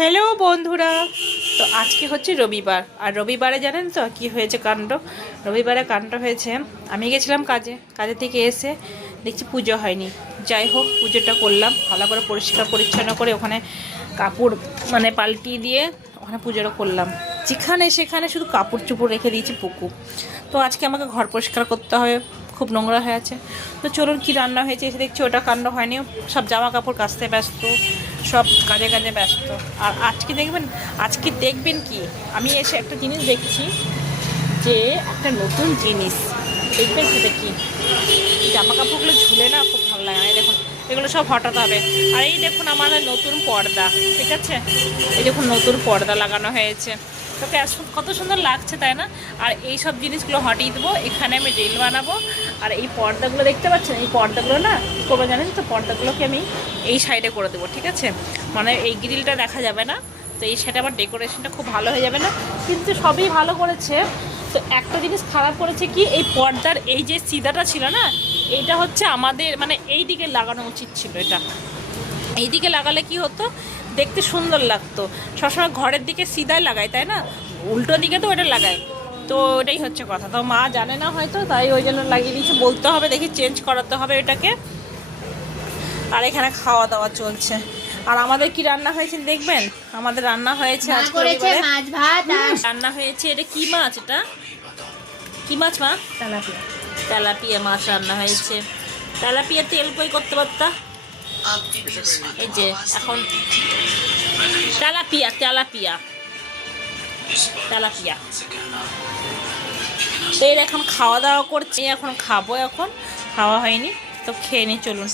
Hello বন্ধুরা, তো আজকে হচ্ছে রবিবার। আর রবিবারে জানেন তো কি হয়েছে কাণ্ড? রবিবারে কাণ্ড হয়েছে, আমি গেছিলাম কাজে থেকে এসে দেখছি পুজো হয়নি। যাই হোক, পুজোটা করলাম ভালো করে, পরিষ্কার পরিচ্ছন্ন করে ওখানে কাপড় পাল্টিয়ে দিয়ে ওখানে পুজোটা করলাম। যেখানে সেখানে শুধু কাপড় চুপড় রেখে দিয়েছি পুকু। তো আজকে আমাকে ঘর পরিষ্কার করতে হবে, খুব নোংরা হয়ে আছে। তো চলুন কি রান্না হয়েছে এসে দেখছি ওটা কাণ্ড হয়নি, সব জামা কাপড় কাচতে ব্যস্ত, সব কাজে কাজে ব্যস্ত। আর আজকে দেখবেন কি, আমি এসে একটা জিনিস দেখছি, যে একটা নতুন জিনিস দেখবেন সেটা কি, জামা কাপড়গুলো ঝুলে না খুব ভালো লাগে না। এই দেখুন, এগুলো সব হটাতে হবে। আর এই দেখুন আমাদের নতুন পর্দা, ঠিক আছে, এই দেখুন নতুন পর্দা লাগানো হয়েছে। তোকে কত সুন্দর লাগছে তাই না? আর এই সব জিনিসগুলো হটিয়ে দেবো, এখানে আমি রিল বানাবো। আর এই পর্দাগুলো দেখতে পাচ্ছেন, এই পর্দাগুলো না কী করবো জানেন তো, পর্দাগুলোকে আমি এই সাইডে করে দেবো, ঠিক আছে, মানে এই গ্রিলটা দেখা যাবে না। তো এই সাইডে আমার ডেকোরেশনটা খুব ভালো হয়ে যাবে না, কিন্তু সবই ভালো করেছে। তো একটা জিনিস খারাপ করেছে কি, এই পর্দার এই যে সিদাটা ছিল না, এইটা হচ্ছে আমাদের এই দিকে লাগানো উচিত ছিল। এটা এই দিকে লাগালে কি হতো, দেখতে সুন্দর লাগতো। সবসময় ঘরের দিকে সিধাই লাগায় তাই না, উল্টো দিকে তো ওটা লাগায়। তো ওটাই হচ্ছে কথা। তো মা জানে না হয়তো, তাই ওই জন্য লাগিয়ে দিয়েছে। বলতে হবে, দেখি চেঞ্জ করাতে হবে এটাকে। আর এখানে খাওয়া দাওয়া চলছে। আর আমাদের কি রান্না হয়েছে দেখবেন, আমাদের রান্না হয়েছে আজকে মাছ ভাত। রান্না হয়েছে, এটা কি মাছ, এটা কি মাছ মা? তেলাপিয়া। তেলাপিয়া মাছ রান্না হয়েছে। তেলাপিয়া তেল কই করতে পারতা, এই যে এখন তেলাপিয়া তেলাপিয়া তেলাপিয়া। তো এর এখন খাওয়া দাওয়া করছি, এখন খাবো, এখন খাওয়া হয়নি, তো খেয়ে নিই চলুন।